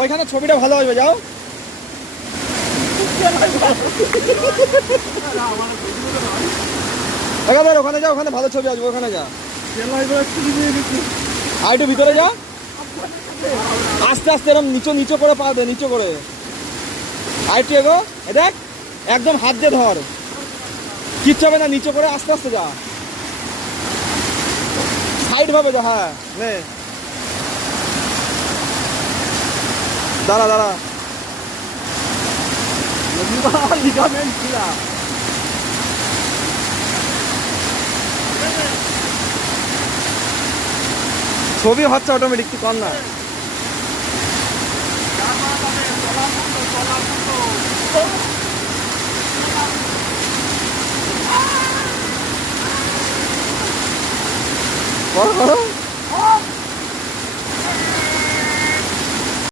ওইখানে ছবিটা ভালো আসবে, যাও। ওখানে যা, ওখানে ভালো ছবি আসবে, ওখানে যা। আর একটু ভিতরে যা, আস্তে আস্তে এরকম নিচু করে পা দে, নিচু করে। আর একটু এগো, দেখ একদম হাত দিয়ে ধর, কিচ্ছু হবে না, নিচু করে আস্তে আস্তে যা, সাইড ভাবে যা। হ্যাঁ নে, দাঁড়া দাঁড়া। ছবি হচ্ছে অটোমেটিক, তুই কর না। করো করো।